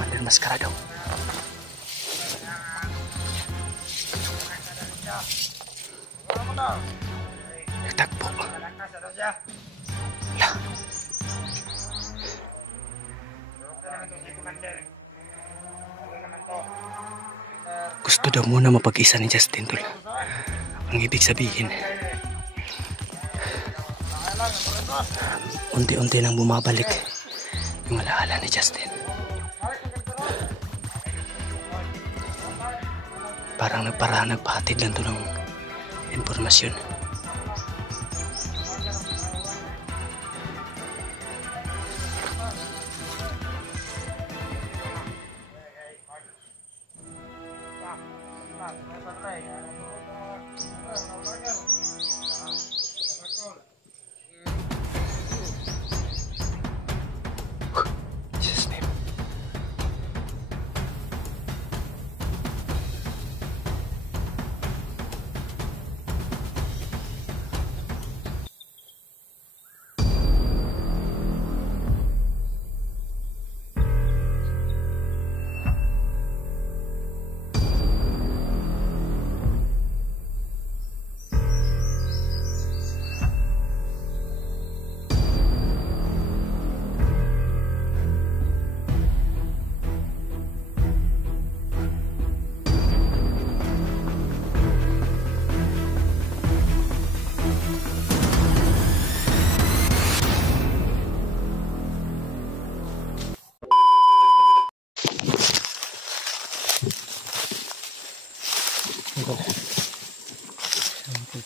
Mandir Mascarado. Nagtagpo. Lah. Gusto daw muna mapag-isa ni Justin, tol. Ang ibig sabihin, unti-unti nang bumabalik yung alaala ni Justin. Parang nagpahatid lang to ng impormasyon.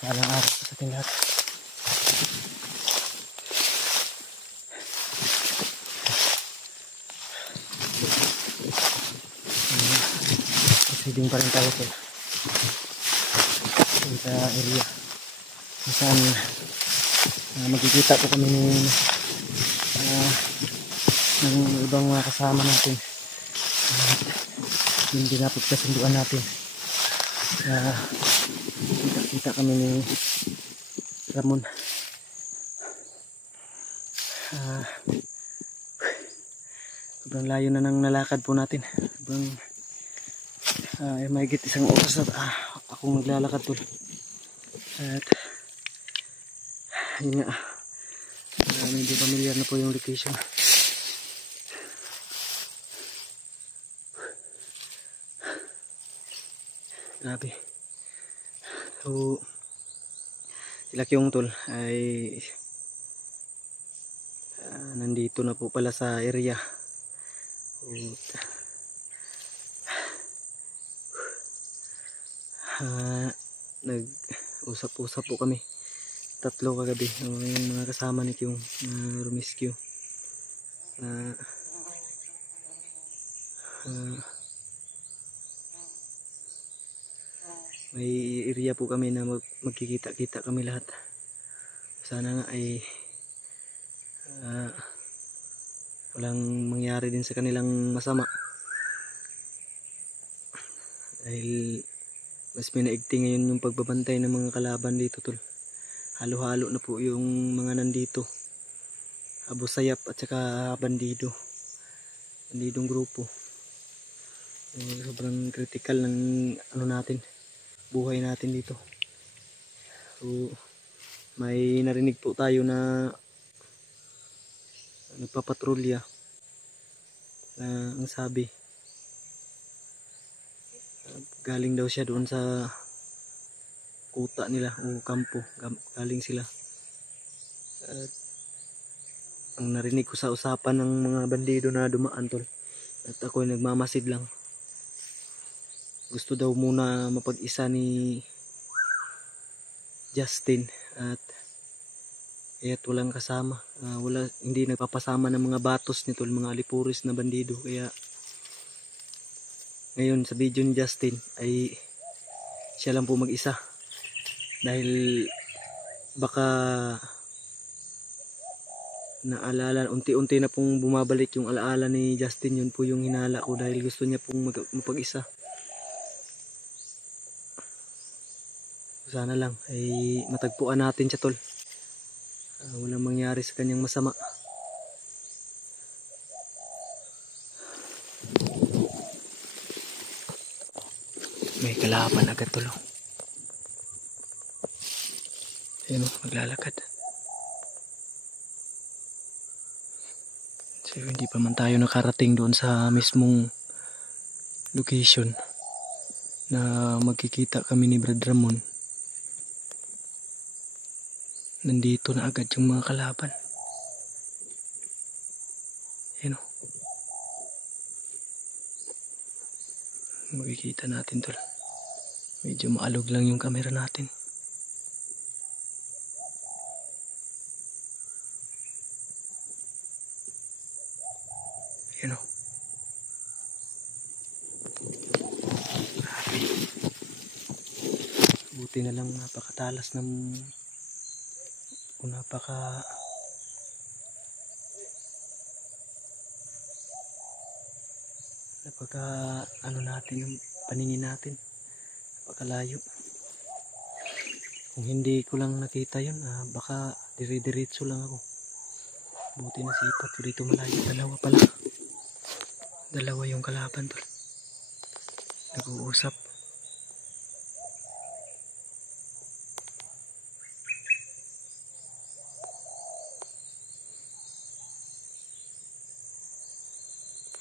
Paalang araw sa ating lahat. Proceeding pa rin tayo sa area kung saan magkikita po kami ng ibang mga kasama natin. Yung dinapagkasunduan natin. Kita kami ni Ramon. Sobrang layo na ng nalakad po natin. May higit isang oras na akong naglalakad tol. At yun nga, medyo familiar na po yung location. Grabe. So, sila Kyong tol ay nandito na po pala sa area. Nag-usap-usap po kami tatlo kagabi yung mga kasama ni Kyong na rumiscue. May area po kami na magkikita-kita kami lahat. Sana nga ay walang mangyari din sa kanilang masama. Dahil mas minaigting ngayon yung pagbabantay ng mga kalaban dito tol. Halo-halo na po yung mga nandito. Abu Sayyaf at saka bandidong grupo. Sobrang critical ng natin, buhay natin dito. So, may narinig po tayo na nagpapatrolya na ang sabi galing daw siya doon sa kuta nila o kampo, galing sila. At ang narinig ko sa usapan ng mga bandido na dumaan tol, at ako ay nagmamasid lang. Gusto daw muna mapag-isa ni Justin at kaya't walang kasama, hindi nagpapasama ng mga batos nito, mga alipuris na bandido. Kaya ngayon sa video ni Justin ay siya lang po mag-isa, dahil baka naalala, unti-unti na pong bumabalik yung alaala ni Justin. Yun po yung hinala ko, dahil gusto niya pong mapag-isa. Sana lang ay matagpuan natin siya tol. Walang mangyari sa kanyang masama. May kalaban agad tulo. Ayun o, maglalakad. So hindi pa man tayo nakarating doon sa mismong location na magkikita kami ni Brad Ramon. Nandito na agad yung mga kalaban. Ayun o. Makikita natin tol. Medyo maalog lang yung camera natin. Ayun o. Grabe. Buti na lang napakatalas ng napaka ano natin yung paningin natin, napakalayo. Kung hindi ko lang nakita yun, baka dire-diretso lang ako. Buti na sipat ko dito malayo. Dalawa pala, dalawa yung kalaban tol, nag-uusap.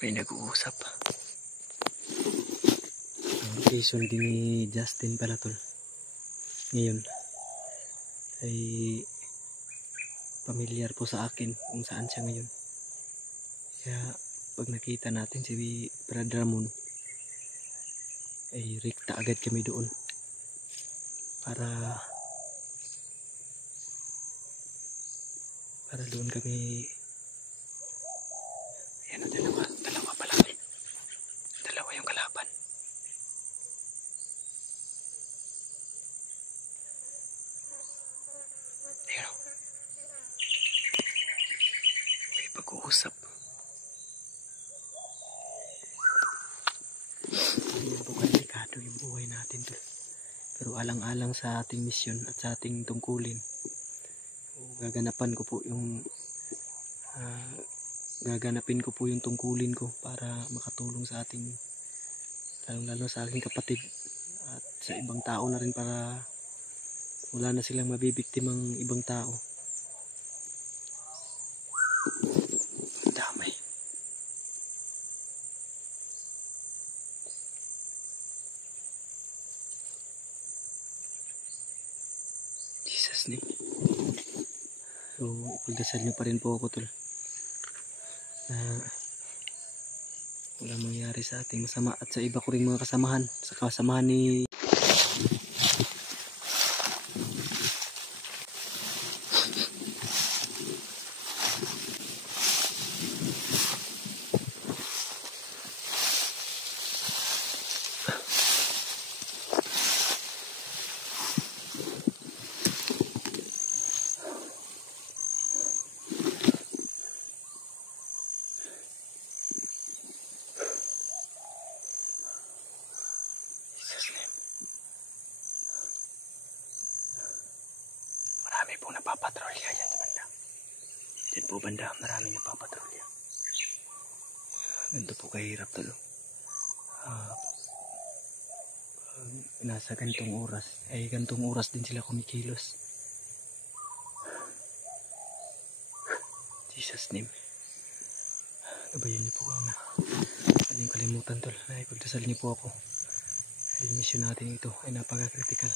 May nag-uusap. Ang location din ni Justin pala tol. Ngayon ay pamilyar po sa akin kung saan siya ngayon. Kaya pag nakita natin si Brad Ramon ay rikta agad kami doon para doon kami. Ayan o, dalawa pala. Dalawa yung kalaban. Ayan o, may pag-uusap. Ayan po kadelikado yung buhay natin tol. Pero alang-alang sa ating misyon at sa ating tungkulin, gaganapin ko po yung tungkulin ko para makatulong sa ating, lalo sa aking kapatid at sa ibang tao na rin, para wala na silang mabibiktimang ibang tao. Damay. Jesus name. So ipagdasal niyo pa rin po ako tol, wala mangyari sa ating masama at sa iba ko ring mga kasamahan, sa kasamahan ni napapatrolya yan sa banda. Diyan po banda, maraming napapatrolya. Ganito po kahirap talo. Nasa gantong oras din sila kumikilos. Jesus name. Gabayan niyo po kami. Huwag niyong kalimutan tol, na ipagdasal niyo po ako. Yung mission natin ito ay napaka-critical.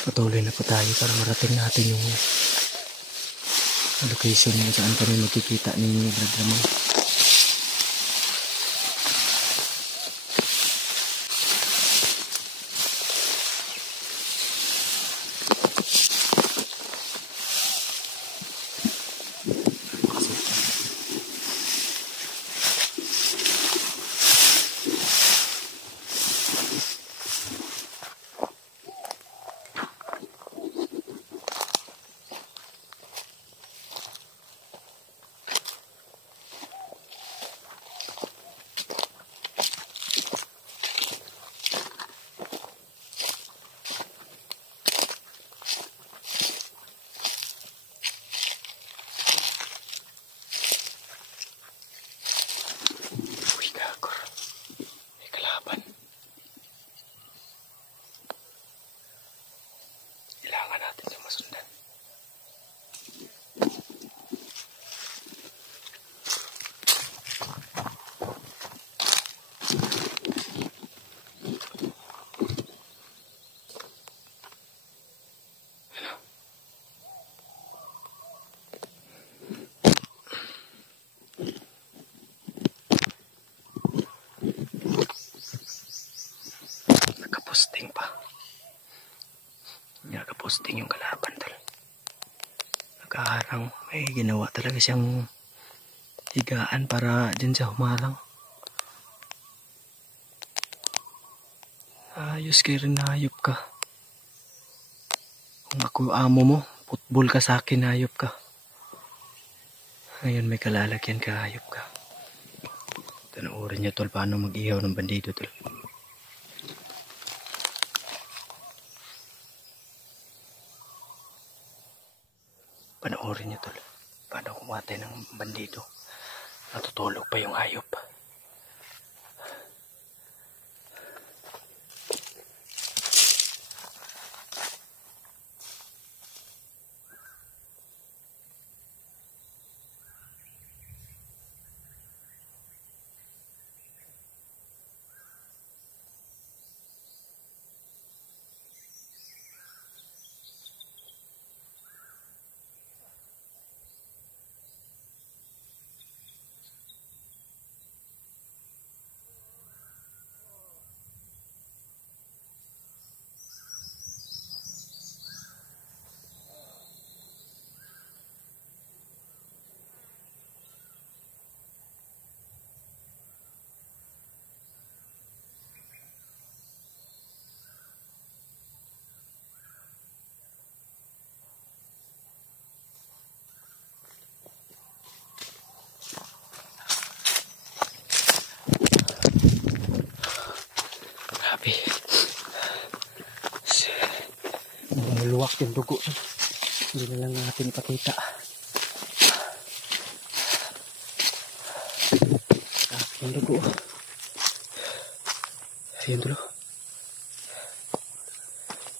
Patuloy na po tayo para marating natin yung location kung saan kami magkikita ni Brad Ramon. posting yung kalaban tol. Nakaharang, may ginawa talaga siyang higaan para dyan siya humarang. Ayos kayo rin, hayop ka. Kung ako amo mo, football ka sa akin, hayop ka. Ngayon may kalalagyan ka, hayop ka. Tanoorin niyo tol paano mag-ihaw ng bandido tol. Panoorin niyo tol paano kumatay ng bandido. Natutulog pa yung hayop. Grabe. Lumuluwak yung dugo. Hindi na lang natin ipakita. Grabe yung dugo. Ayun tulo.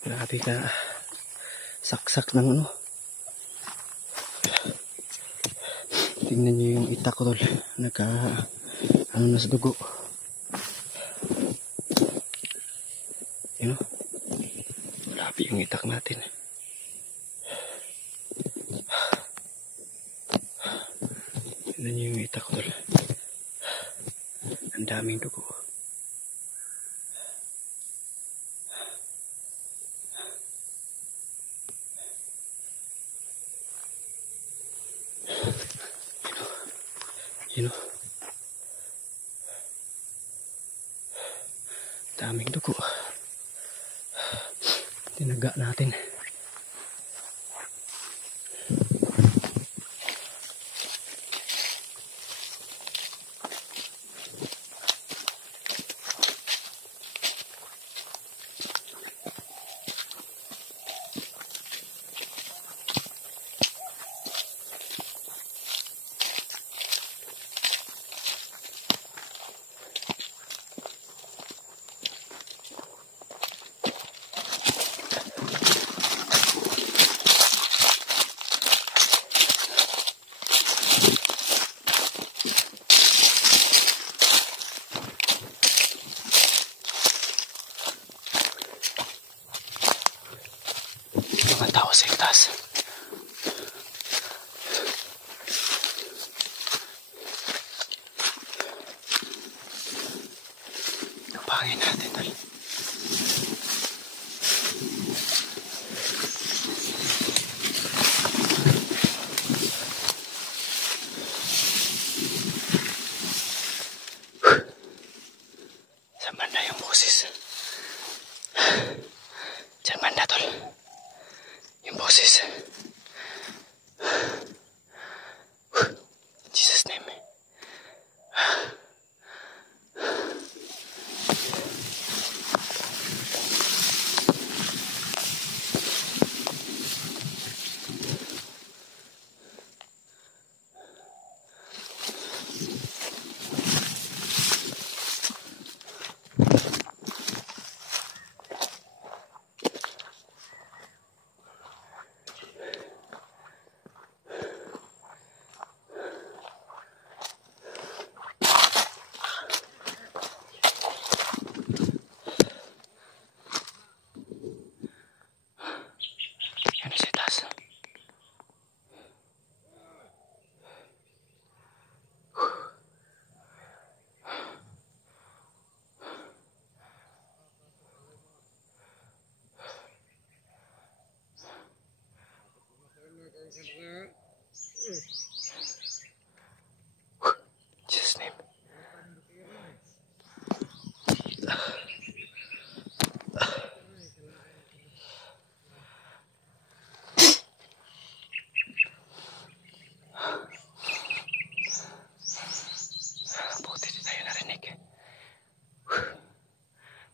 Grabe ka. Saksak ng ano. Tingnan nyo yung itak ko tol. Nagka ano na sa dugo. Yun o. Grabe yung itak natin. Tingnan nyo yung itak ko tol. Ang daming dugo. Yun o. Daming dugo. Tinaga natin. Mga tao sa itas. Napangin natin tol. Saan banda yung boses? Diyan banda tol. Yung boses. In Jesus' name.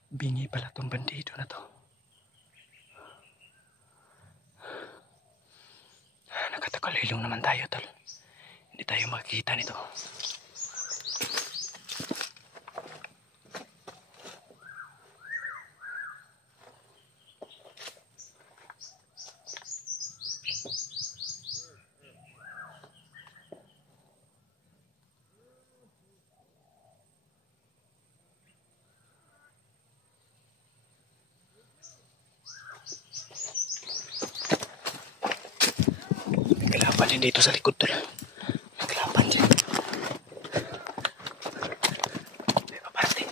Bingi pala tong bandido na to. Nakatakalilong naman tayo, tol. Hindi tayo makikita nito. Naglaban din dito sa likod, tol. Naglaban din. May paparte.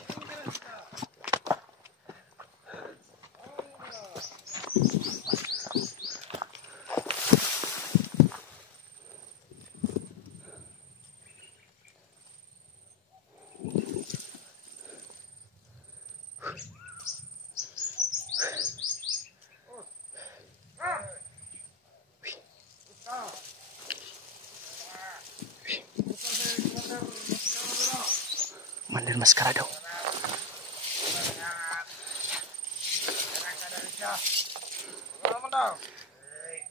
Mandir maskara daw.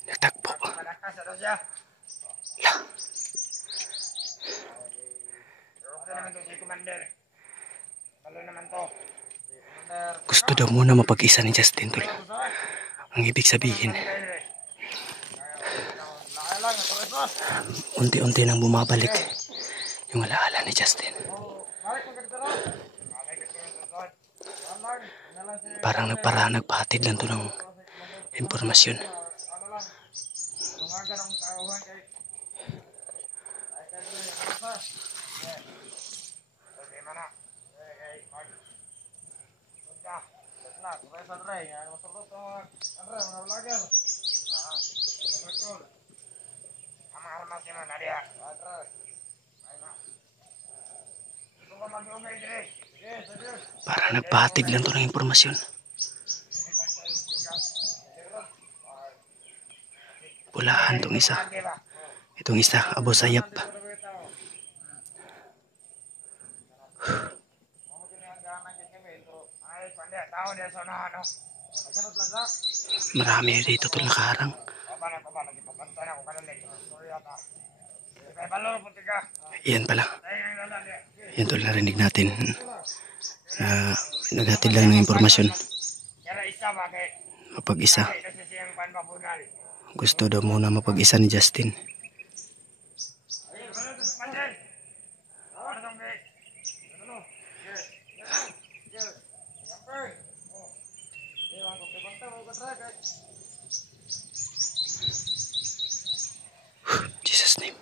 Nagtakbo. Lah. Gusto daw muna mapag-isa ni Justin, tol. Ang ibig sabihin, unti-unti nang bumabalik yung alaala ni Justin. Parang nagpahatid lang to ng impormasyon. Parang nagpahatid lang to ng impormasyon. Pulahan tong isa. Itong isa, Abo Sayap. Marami dito tol nakaharang. Yan pala. Yan tol, narinig natin. Naghatid lang ng impormasyon. Mapag-isa. Gusto daw muna mapag-isa ni Justin. Jesus name.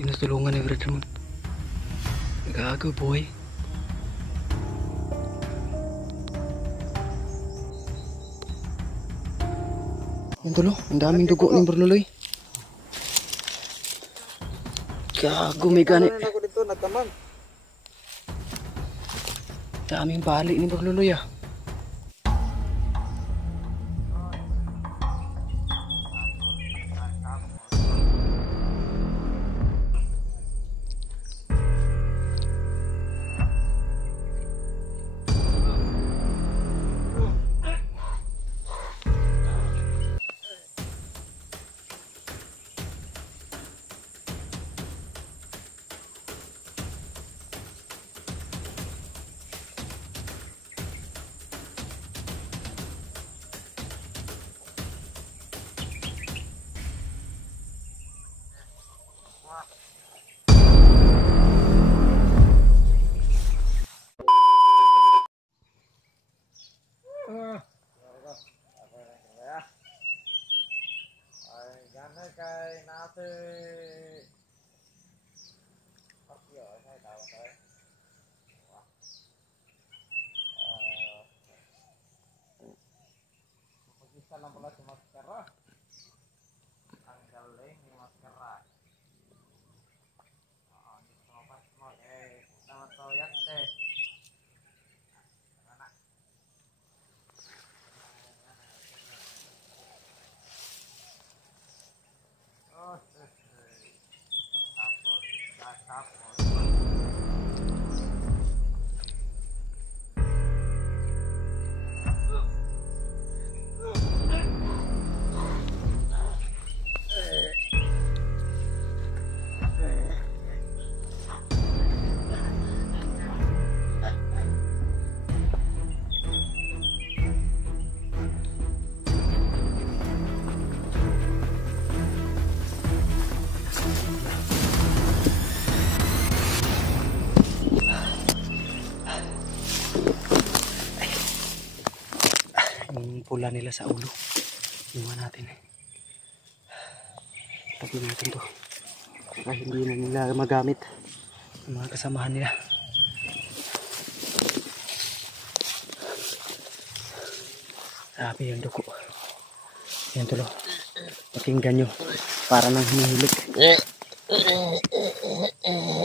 Tinutulungan ni Brother Mon. Nag-aagaw boy. Yan tulo, ang daming dugo ng Berluloy. Gago may gani. Daming bali ni Berluloy ah. pula nila sa ulo. Iwan natin eh. Tabi natin to. Para hindi na nila magamit ang mga kasamahan nila. Sabi yung dugo. Yan tulo. Pakinggan nyo. Para nang hinihilik.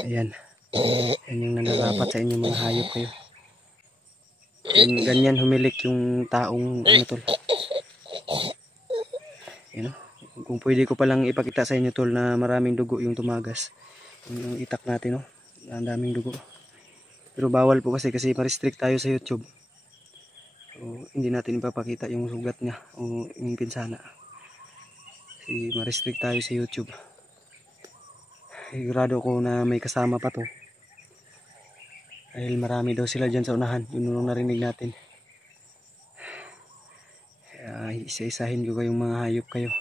Ayan. Yan yung nanarapat sa inyong mga hayop kayo. Ganyan humilik yung taong ano tol. Yan o. Kung pwede ko palang ipakita sa inyo tol na maraming dugo yung tumagas. Yung itak natin o. Ang daming dugo. Pero bawal po kasi ma-restrict tayo sa YouTube. So, hindi natin ipapakita yung sugat niya o yung pinsana. Kasi ma-restrict tayo sa YouTube. Sigurado ko na may kasama pa to. Dahil marami daw sila dyan sa unahan. Yun nung narinig natin. Kaya isa-isahin ko kayong mga hayop kayo.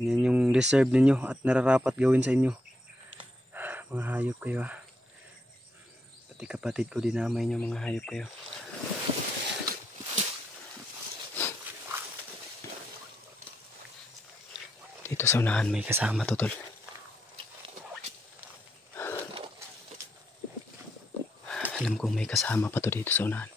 Yan yung deserve ninyo at nararapat gawin sa inyo. Mga hayop kayo ha. Pati kapatid ko dinamay nyo mga hayop kayo. Dito sa unahan may kasama to tol. Alam ko may kasama pa to dito sa unahan.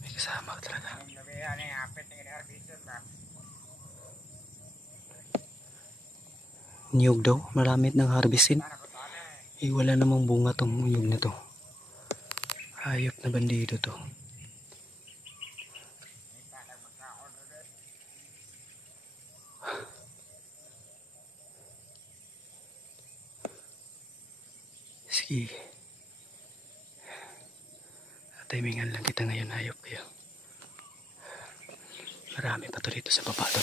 May kasama talaga. Niyog daw, maramit ng harvestin. Eh, wala namang bunga tong niyog na to. Hayop na bandido to. Sige. Timingan lang kita ngayon, hayop kayo. Marami pa to dito sa baba to.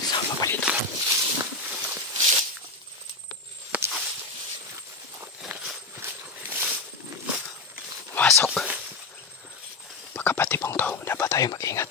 Sama pa dito. Pasok. Pagkapatibong to, dapat tayo mag-ingat.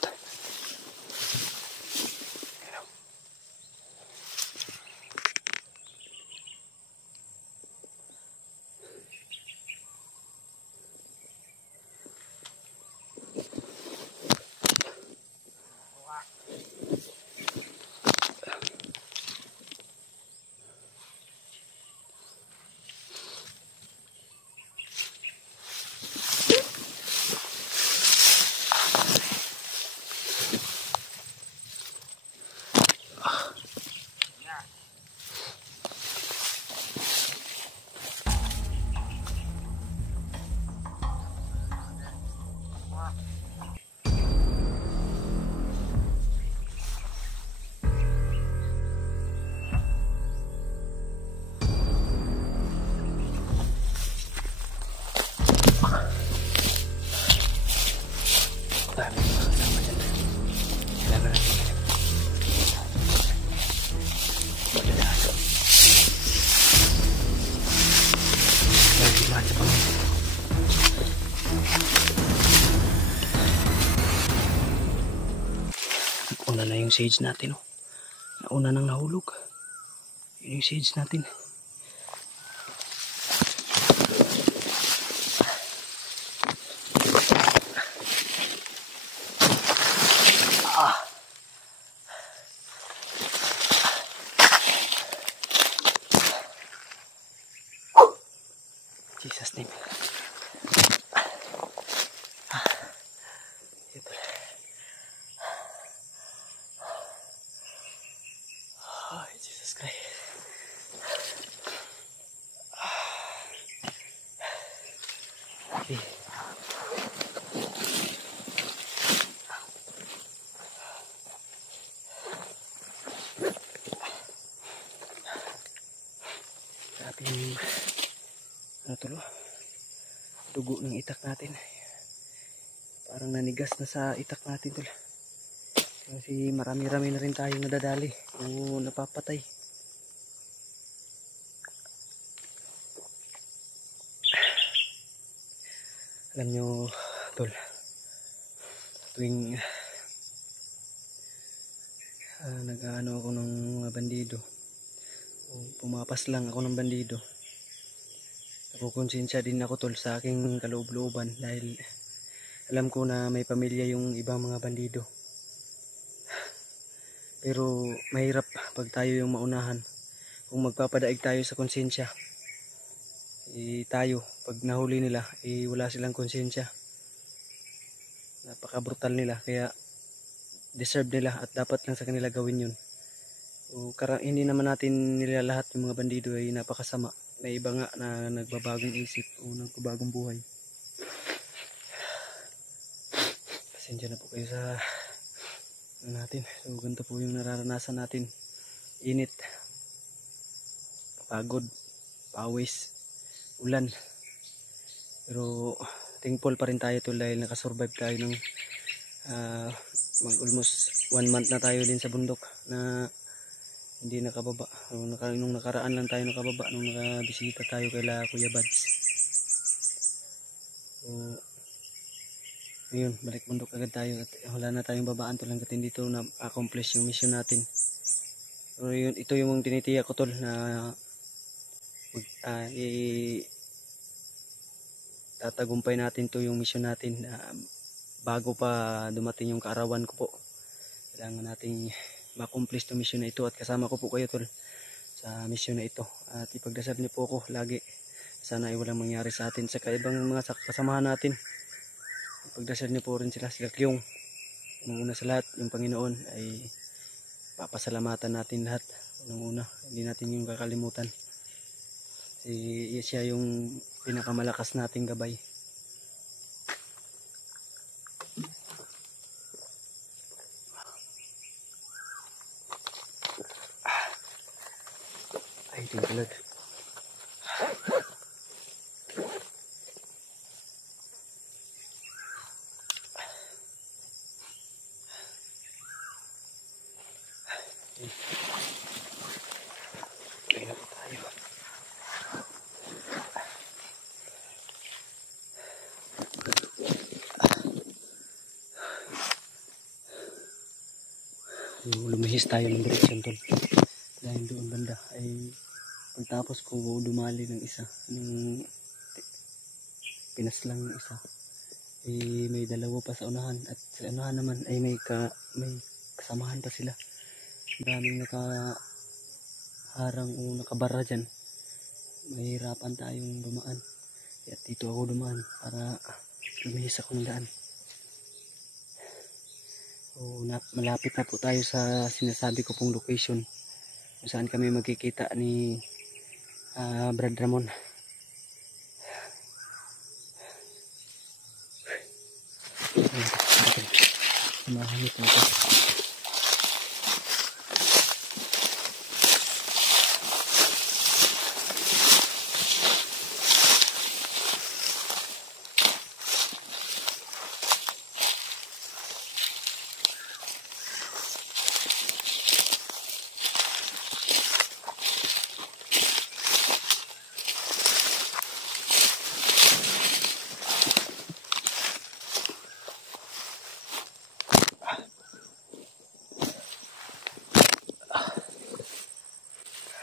yung sage natin. Oh. Nauna nang nahulog. Yun yung sage natin. Jesus name. Ito. Oh, Jesus Christ. Okay. Grabe yung ano to, dugo ng itak natin. Parang nanigas na sa itak natin tol. Kasi marami-rami na rin tayong nadadali o napapatay. Alam nyo tol, tuwing nag-ano ako ng mga bandido o pumapas lang ako ng bandido, nakukonsensya din ako tol sa aking kaloob-looban dahil alam ko na may pamilya yung ibang mga bandido. Pero mahirap pag tayo yung maunahan. Kung magpapadaig tayo sa konsensya, tayo pag nahuli nila wala silang konsensya. Napaka brutal nila, kaya deserve nila at dapat lang sa kanila gawin yun. Hindi naman natin nila lahat yung mga bandido ay napakasama. May iba nga na nagbabagong isip o nagbabagong buhay. Pasensya na po kayo sa natin. So ganito po yung nararanasan natin. Init, pagod, pawis, ulan. Pero thankful pa rin tayo tol dahil nakasurvive tayo ng almost 1 month na tayo din sa bundok na hindi nakababa. Nung nakaraan lang tayo nakababa nung nakabisita tayo kay Kuya Bads. So ayun, balik bundok agad tayo at wala na tayong babaan tol hanggat hindi ito na-accomplish yung mission natin. So yun, ito yung tinitiyak ko tol na tatagumpay natin to yung mission natin bago pa dumating yung kaarawan ko po. Kailangan nating ma-accomplish to mission na ito at kasama ko po kayo tol sa mission na ito. At ipagdasal niyo po ako lagi. Sana ay walang mangyari sa atin sa kaibang mga kasamahan natin. Pagdasal niyo po rin sila Kyung. Una sa lahat, yung Panginoon ay papasalamatan natin lahat. Una, hindi natin yung kakalimutan. Siya yung pinakamalakas nating gabay. Ay, thank you Lord. Kaya tayo. Lumihis tayo ng direksyon tol. Dahil doon banda ay pagtapos ko dumali ng isa, ng pinaslang ng isa, may dalawa pa sa unahan at sa unahan naman ay may kasamahan pa sila. Daming nakaharang o nakabara dyan. Mahirapan tayong dumaan. At dito ako dumaan para lumihis ako ng daan. Malapit na po tayo sa sinasabi ko pong location kung saan kami magkikita ni Brad Ramon. Samahan nito ito.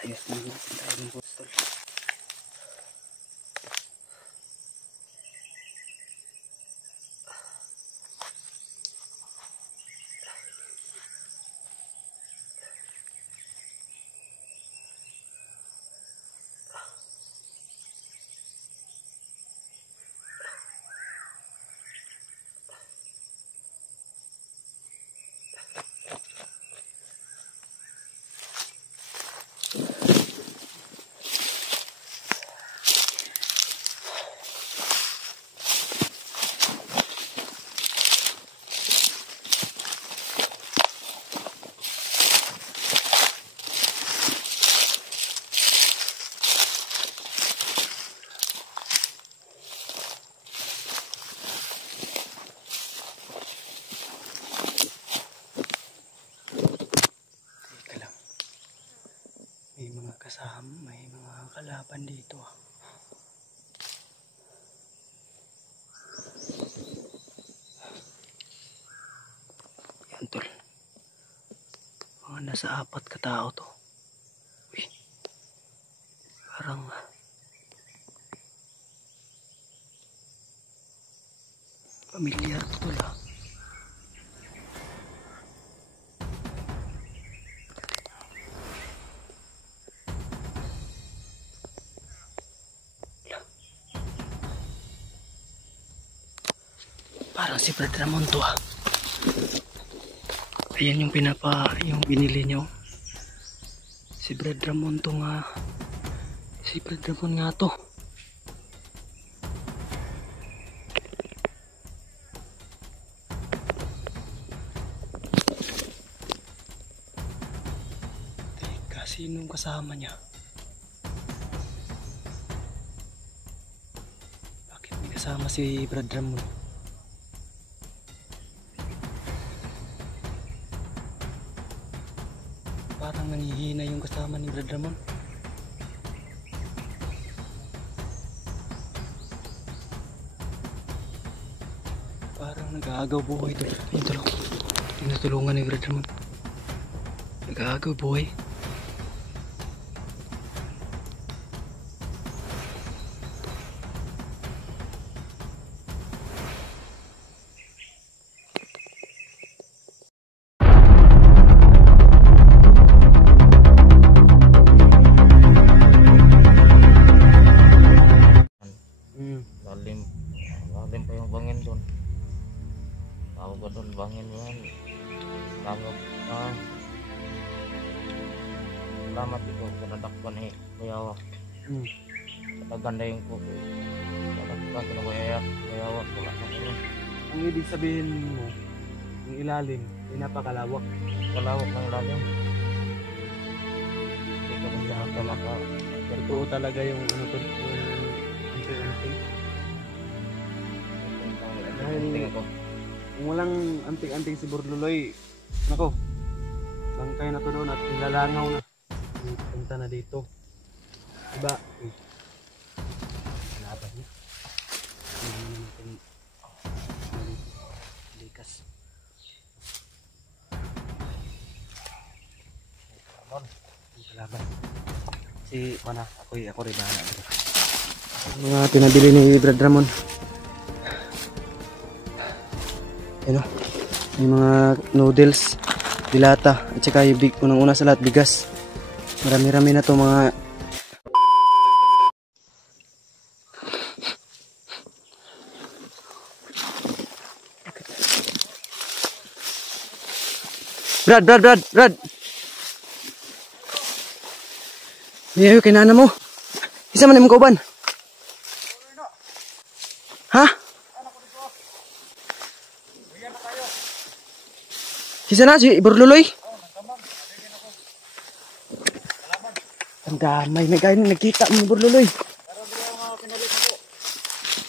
Ayos na natin tayo ng postal. May mga kasama, may mga kalaban dito. Yan tol. Mga nasa 4 katao to. Uy. Parang pamilyar to tol ah. Parang si Brad Ramon to ah. Ayan yung yung binili nyo. Si Brad Ramon to nga. Si Brad Ramon nga to. Teka, sinong kasama niya? Bakit may kasama si Brad Ramon? Parang nanghihina yung kasama ni Brad Ramon. Parang nag-aagaw buhay ito. Tinutulungan ni Brad Ramon. Nag-aagaw buhay. Lalim pa yung bangin doon. Tawag ko doon bangin yan. Tawag salamat ito sa nadakpan eh. Bayawa. Kataganda yung kuko. Nadakpan kinabayayat. Bayawa. Wala na ko rin. Ang ibig sabihin mo, yung ilalim, ay napakalawak. Kalawak ng lalim. Hindi ka basta maka. Totoo talaga yung ano to, yung anting-anting. Tingin ko. Kung walang anting-anting si Burluloy, nako, bangkay na to doon at nilalangaw na. Punta na dito. Diba? Kalaban niya. Hindi naman natin likas. Kalaban. Si mana, ako rin bahala. Mga pinabili ni Brad Ramon. Ano? May mga noodles, dilata, at saka yung unang-una sa lahat, bigas. Marami-rami na to mga. Brad! Yayo, kinana mo. Isa man yung kauban. Ha? Kisa na si Burluloy? Ang damay, may kain nagkita mo Burluloy.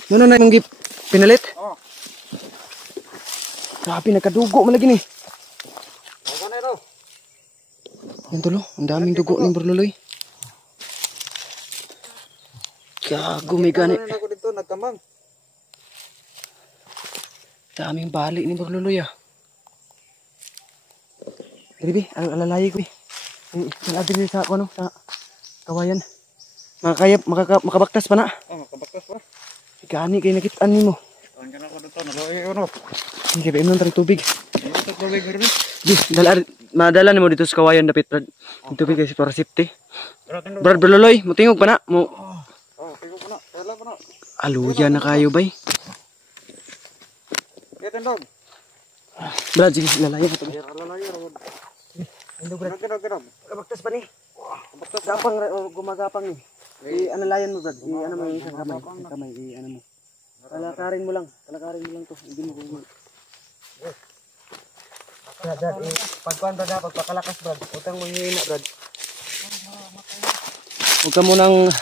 Ano na yung pinalit? Oo. Grabe, nagkadugo mo lagi ni. Yan tulo, ang daming dugo ng Burluloy. Gago, may gani. Ako dito, nagkamang. Daming bali ni Burluloy ah. Diri, alalayi ko eh. Nalabili sa ano, sa kawayan. Makabaktas pa na. Oh, makabaktas pa. Gani kay nakitaan nimo. Ang kana ko dito, naloy ano. Sige, ba imong tubig. Ano to tubig rin? Di, madala nimo dito sa kawayan dapit Brad. Yung tubig kasi para safety. Pero tindog. Brad, Berloloy, mutingog pa na. Oh, tingog pa na. Tela pa na. Aluya na kayo bay. Kaya tindog. Brad, sige, lalayo ka to. Lalayo ra. Tindog Brad. Kinog. Kabaktas pa ni. Kabaktas gapang gumagapang ni. Analayan mo Brad. Ano mo yung isang kamay. Ano mo. Kalakarin mo lang to. Hindi mo kunin. Brad, pagkuhan Brad, pagpakalakas Brad. Huwag kang manghihina Brad. Huwag ka munang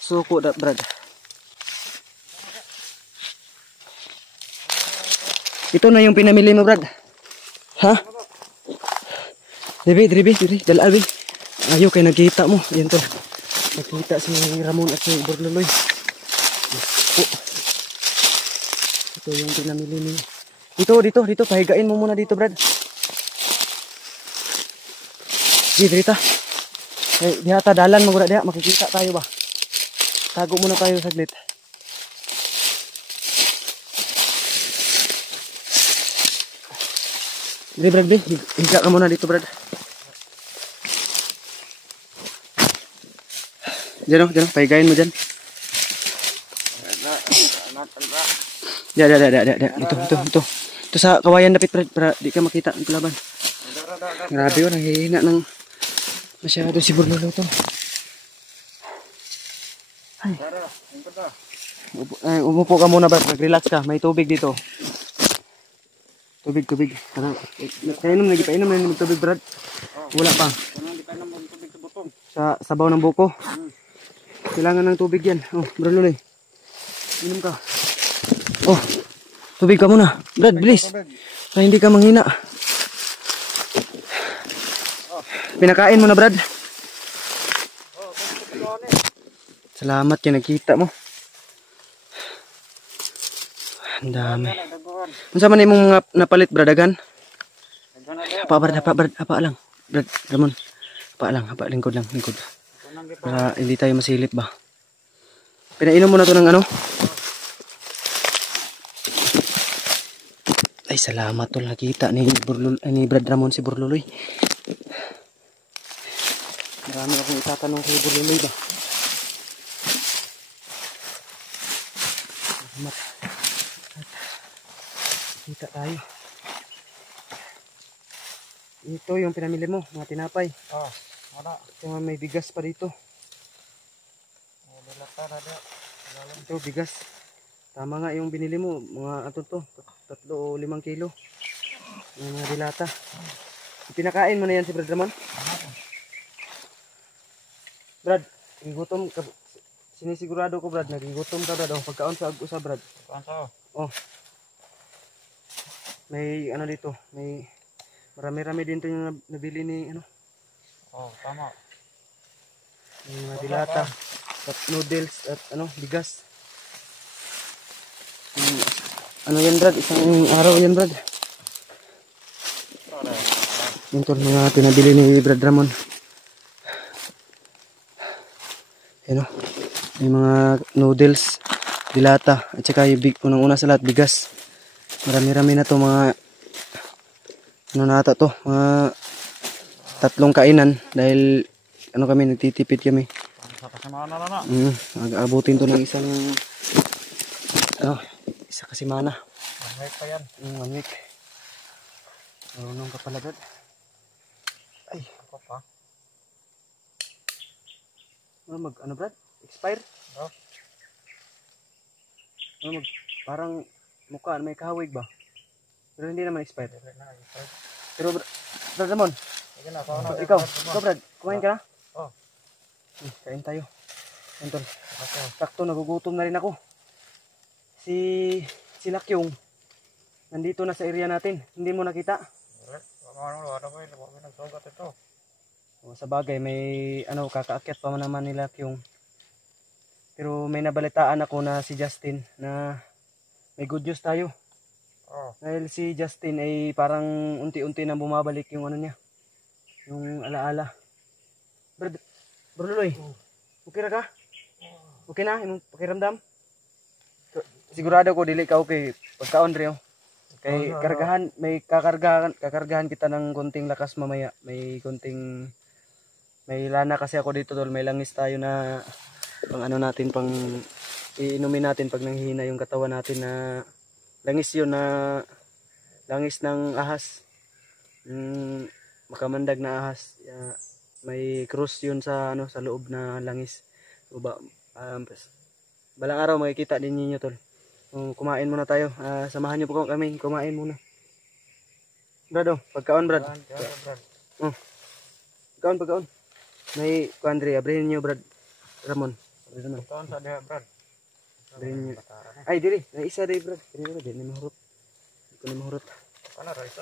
suko Brad. Ito na yung pinamili mo Brad. Ha? Diri, dala Alvin. Ayaw kay nagkita mo. Yan to. Nagkita si Ramon at si Borloloy. Ito yung pinamili niyo. Dito. Pahigain mo muna dito, Brad. Sige, dito. Diha ta dalan magura diha, makikita tayo ba? Tago muna tayo saglit. Dili, Brad, higa ka muna dito, Brad. Diyan, pahigain mo dyan. Dito. Ito sa kawayan dapit Brad, para di ka makita ng kalaban. Grabe yun, nanghihina ng masyado si Borlolo to. Umupo ka muna Brad, mag-relax ka, may tubig dito. Tubig. Painom na ng tubig Brad. Wala pa. Sa sabaw ng buko. Kailangan ng tubig yan. Oh, Borlolo, inom ka. Oh, tubig ka muna. Brad, bilis. Para hindi ka manghina. Pinakain mo na, Brad. Salamat kaya nakita mo. Ang dami. Ano sa man imong mga napalit, Brad, agan? Apa lang. Brad, Ramon. Apa, lingkod. Para hindi tayo masilip ba. Pinainom mo na to ng ano? Ay, salamat tol, nakita ni Brad Ramon si Borloloy. Marami akong itatanong kay Borloloy ba. Salamat. Kita tayo. Ito yung pinamili mo, mga tinapay. Wala. Ito may bigas pa dito. Ito bigas. Tama nga yung binili mo, mga 3 o 5 kilo. Yung mga dilata. Pinakain mo na yan si Brad Ramon? Brad, gigutom ka. Sinisigurado ko Brad, nagigutom ka Brad. Pagkaon sa ag-usa Brad. Oh. May ano dito, may marami-rami din to yung nabili ni ano. Oh, tama. May mga dilata, at noodles at ano, bigas. Ano yan Brad? Isang araw yan Brad. Ito mga pinabili ni Brad Ramon. Ano? May mga noodles, dilata, at saka yung unang-una sa lahat, bigas. Marami-rami na to mga ano na ata to, mga 3 kainan dahil ano kami, nagtitipid kami. Abutin to ng isang ano, isa kasi mana. 1 week pa yan. 1 week. Marunong ka pala Brad. Ay, Ako pa. ano Brad? Expire? Oh. Parang mukha may kahawig ba? Pero hindi naman expired. Pero Brad Ramon, ikaw Brad, kumain ka na? Oh. Kain tayo. Entol. Sakto, nagugutom na rin ako. Si Lakyong nandito na sa area natin. Hindi mo nakita? Sa bagay, may ano, kakaakyat pa naman nila Lakyong. Pero may nabalitaan ako na si Justin na may good news tayo. Dahil si Justin ay parang unti-unti na bumabalik yung ano niya, yung alaala. Brad, Bro Luloy, okay ra ka? Okay na imong pakiramdam? Sigurado ko dili ka okay pagkaon Rio. Kay kargahan may kakargahan kita ng konting lakas mamaya. May lana kasi ako dito tol, may langis tayo na pang ano natin pang iinumin natin pag nanghihina yung katawan natin na langis yun na langis ng ahas. Makamandag na ahas. May cross yun sa ano sa loob na langis. So, balang araw makikita din niyo tol. Kumain muna tayo. Samahan niyo po kami kumain muna. Brad, pagkaon Brad. Pagkaon. May kuandre abrihin niyo Brad. Ramon. Pagkaon sa diha Brad. Abrihin niyo. Ay diri, na isa diri Brad. Dili na mahurot. Ko na mahurot. Ana ra isa.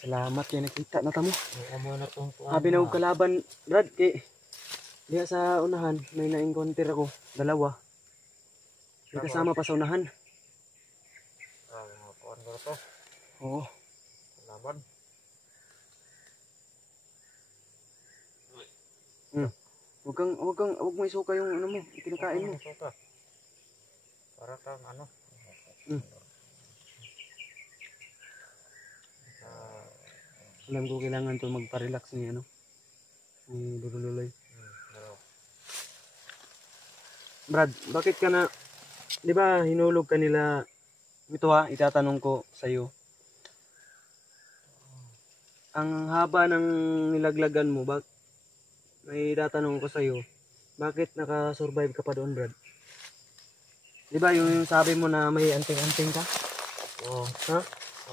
Salamat kay nakita na tamo. Amo na tong Abi na og kalaban Brad kay diha sa unahan may na-encounter ako, dalawa. May kasama pa sa unahan. Kuan ko to. Oo. Laban. Huwag mo isuka yung ano mo, kinakain mo. Para kang ano. Alam ko kailangan to magpa-relax ni ano. Ni Lululoy. Brad, bakit ka na, di ba hinulog ka nila, ito ha, itatanong ko sa iyo. Ang haba ng nilaglagan mo, may itatanong ko sa iyo, bakit naka-survive ka pa doon, Brad? Di ba yung sabi mo na may anting-anting ka? Oo. Ha?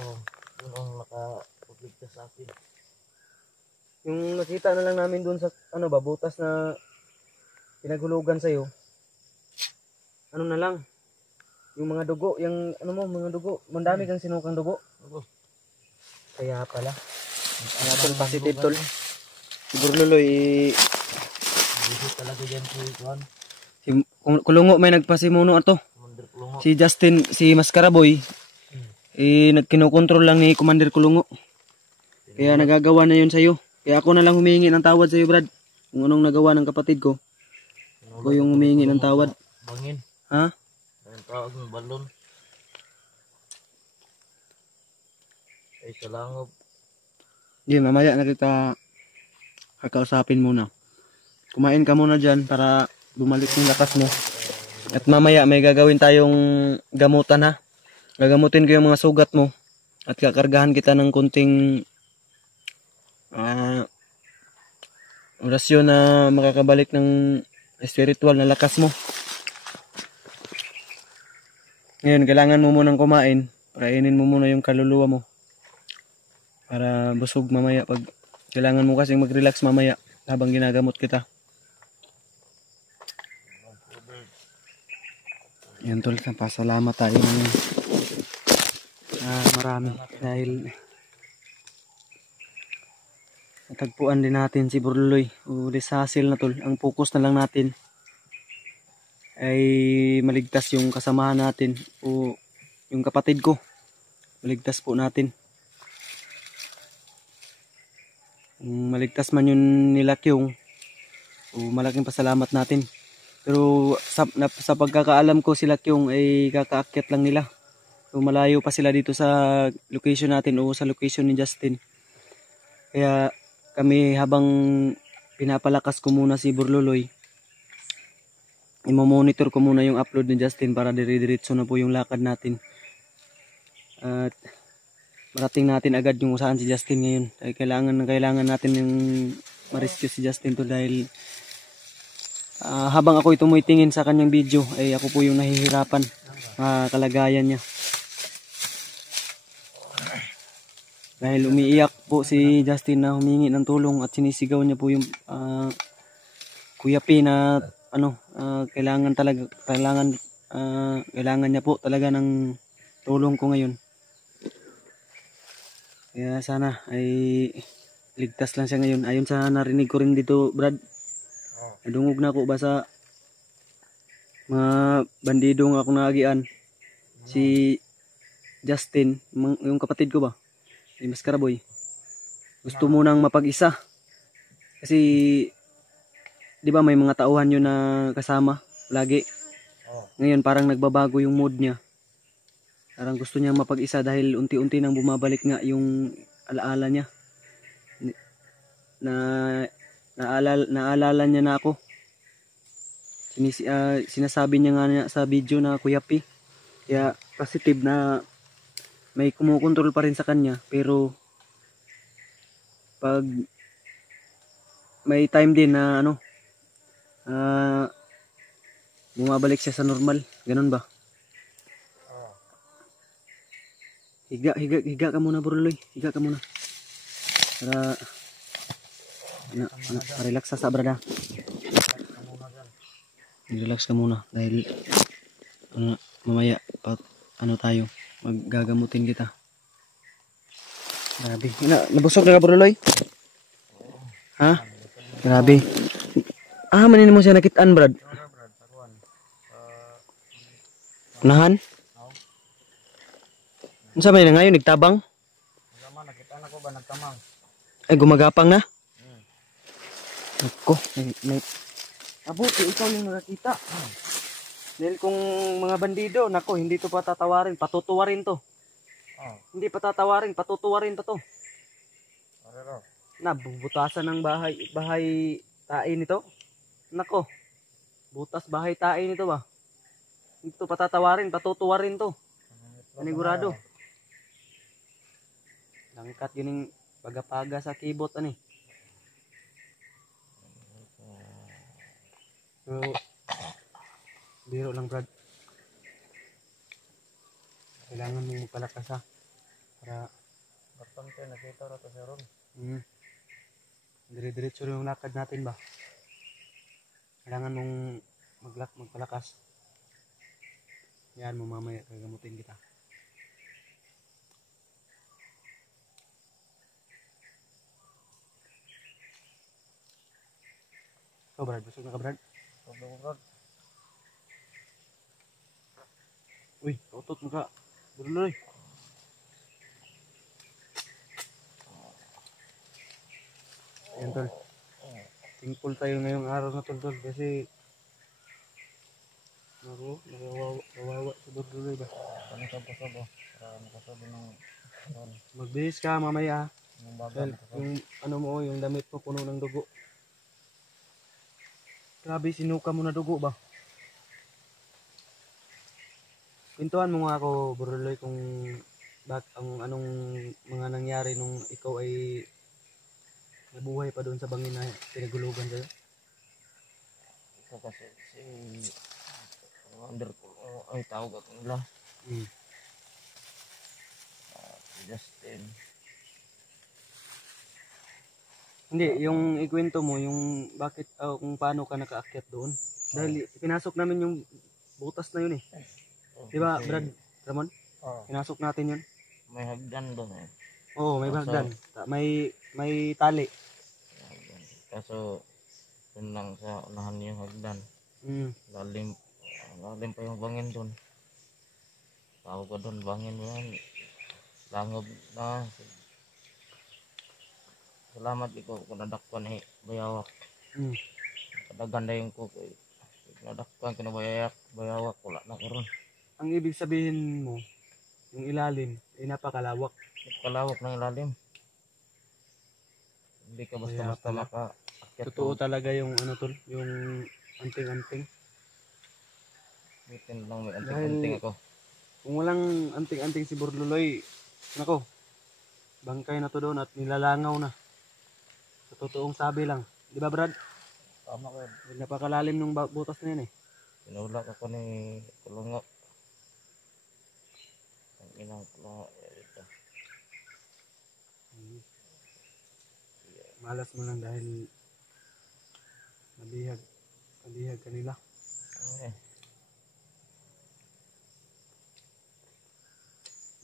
Oo. Yun ang nakapagligtas sa akin. Yung nakita na lang namin doon sa, ano ba, butas na pinaghulugan sa iyo. Ano na lang, yung mga dugo, yung ano mo, mga dugo, mandami kang sinukang dugo. Kaya pala. Kaya tol, positive tol. Siguro Luloy, Hindi talaga dyan si Juan. Kulungo may nagpasimuno ato. Si Justin, si Mascaraboy, nagkinokontrol lang ni Commander Kulungo. Kaya nagagawa na yun sa'yo. Kaya ako na lang humihingi ng tawad sa'yo, Brad. Kung anong nagawa ng kapatid ko. Ako yung humihingi ng tawad. Bangin. Ha? Ang tawag ng balon. Ay salangob. Hindi, mamaya na kita kakausapin muna. Kumain ka muna dyan para bumalik yung lakas mo. At mamaya may gagawin tayong gamutan ha. Gagamutin ko yung mga sugat mo. At kakargahan kita ng kunting orasyon na makakabalik ng spiritual na lakas mo. Ngayon, kailangan mo munang kumain. Kainin mo muna yung kaluluwa mo. Para busog mamaya. Pag kailangan mo kasing mag-relax mamaya habang ginagamot kita. Yan tol, pasalamat tayo ng marami. Dahil natagpuan din natin si Burluloy. O Desasil na tol. Ang focus na lang natin ay maligtas yung kasamahan natin o yung kapatid ko. Maligtas po natin. Maligtas man yun nila Kyung, o malaking pasalamat natin. Pero sa pagkakaalam ko sila Kyung ay kakaakyat lang nila. So malayo pa sila dito sa location natin o sa location ni Justin. Kaya kami habang pinapalakas ko muna si Burluloy, i-monitor ko muna yung upload ni Justin para dire-diretso na po yung lakad natin. At marating natin agad yung saan si Justin ngayon. Ay kailangan natin yung ma-rescue si Justin to dahil habang ako tumitingin sa kanyang video ay ako po yung nahihirapan kalagayan niya. Dahil umiiyak po si Justin na humingi ng tulong at sinisigaw niya po yung Kuya P na kailangan niya po talaga ng tulong ko ngayon. Kaya sana ay ligtas lang siya ngayon. Ayon sa narinig ko rin dito, Brad. Nadungog na ako ba sa mga bandidong ako naagian. Si Justin, yung kapatid ko ba? Si Mascaraboy. Gusto mo nang mapag-isa. Kasi, di ba may mga tauhan yun na kasama lagi. Oh. Ngayon parang nagbabago yung mood niya. Parang gusto niya mapag-isa dahil unti-unti nang bumabalik nga yung alaala niya. Na naalala niya na ako. Sinasabi niya nga sa video na Kuya P. Kaya positive na may kumukontrol pa rin sa kanya, pero pag may time din na ano, bumabalik siya sa normal. Ganun ba? Oh. Higa ka muna, Bro Loy. Higa ka muna. Para relax sa brada. Relax ka muna dahil mamaya pag tayo, maggagamutin kita. Grabe. Nabusog na ka, Bro Loy? Ha? Grabe. Manin mo siya nakitaan, Brad. Unahan? Unsa man na ngayon nagtabang? Nakita na ko ba nagtamang? Ay gumagapang na? Ako, abuti ikaw yung nakakita. Dahil kung mga bandido, nako, hindi to patatawarin, patutuwarin to. Hindi patatawarin, patutuwarin pa to. Bubutasan ng bahay tae nito. Nako, butas bahay tae nito ba? Hindi to patatawarin, patutuwarin to. Panigurado. Langkat yun yung pagapaga sa kibot ani. So, biro lang, Brad. Kailangan mong magpalakas ha. Para bastante nakita ra to ron. Dire-diretso yung lakad natin ba? Kailangan mong magpalakas. Yan mo mamaya, gagamutin kita. So, Brad, busog na ka, Brad? Brad. Uy, utot mo ka. Buloy. Ayan, tol. Thankful tayo ngayong araw na, tol, kasi nakawawa sa Buloy ba? Panisab-sab para makasab ng Magbihis ka mamaya. yung bagal. Yung ano mo, yung damit mo puno ng dugo. Grabe, sinuka mo na dugo ba? Pintuan mo nga ako, Buloy, kung anong mga nangyari nung ikaw ay nabuhay pa doon sa bangin na pinagulugan sa'yo. Ito kasi si Wonder ko ay tawag ako nila. Justin. Hindi, yung ikwento mo, yung bakit, kung paano ka nakaakyat doon. Dahil pinasok namin yung butas na yun eh. Di ba, Brad Ramon? Pinasok natin yun. May hagdan doon eh. Oo, may hagdan. May tali. Kaso, dun lang sa unahan yung hagdan. Lalim pa yung bangin doon. Tawag ka doon, bangin mo yan. Langob na. Salamat ikaw kung nadakpan eh, bayawak. Kadaganda yung kuko eh. Nadakpan, bayawak, wala na karon. Ang ibig sabihin mo, yung ilalim, ay napakalawak. Napakalawak ng ilalim. Hindi ka basta-basta maka-akyat. Totoo talaga yung ano tol, yung anting-anting. Bitin lang may anting-anting ako. Kung walang anting-anting si Borluloy, nako, bangkay na to doon at nilalangaw na. Sa totoong sabi lang. Di ba, Brad? Tama ko. Napakalalim ng butas na yan eh. Pinulak ako ni Kulungo. Ang inang Kulungo. Malas mo lang dahil nabihag kanila. Okay.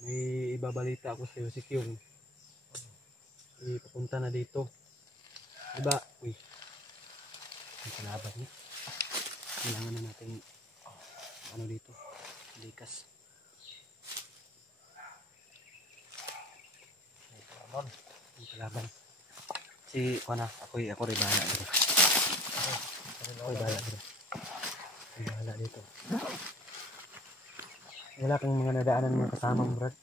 May ibabalita ako sa iyo, si Kyung. Ipapunta na dito. Diba? Uy. Ang kalaban niya. Kailangan na natin ano dito. Likas. Ang kalaban. Si kuana, ako rin bahala dito. Ako'y bahala dito. Ako'y bahala dito. Wala kang mga nadaanan mga kasama mo, Brad.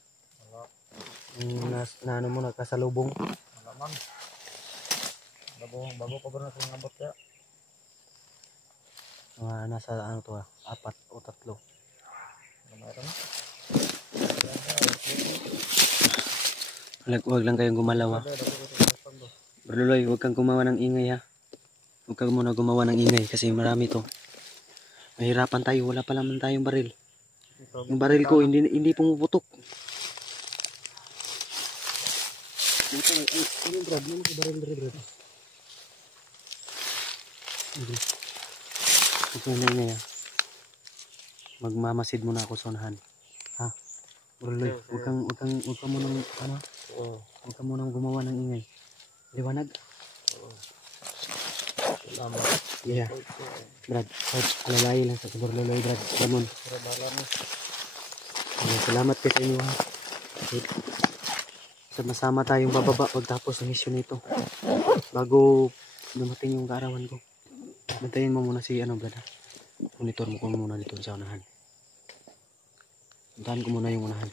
Wala. Na ano mo, nagkasalubong. Wala man. Bago pa ba natin nabot kaya? Mga nasa ano to 4 o 3. Mayroon na. Huwag lang kayong gumalaw Bro Loy, huwag kang gumawa ng ingay ha. Huwag kang muna gumawa ng ingay kasi marami to. Mahirapan tayo, wala pa naman tayong baril. Yung baril ko hindi pumuputok. Ano Brad? Ano ko baril Brad? Ito na ingay ha. Magmamasid muna ako sa unahan. Ha? Bro Loy, huwag kang munang ano? Huwag kang munang gumawa ng ingay. Liwanag? Salamat. Yeah. Brad, alalay lang sa Bro Loy, Brad. Ramon. Salamat kayo sa inyo ha. Sama-sama tayong bababa pagtapos ng mission nito. Bago dumating yung kaarawan ko. Bantayin mo muna si Brad ha. Monitor mo ko muna dito sa unahan. Puntahan ko muna yung unahan.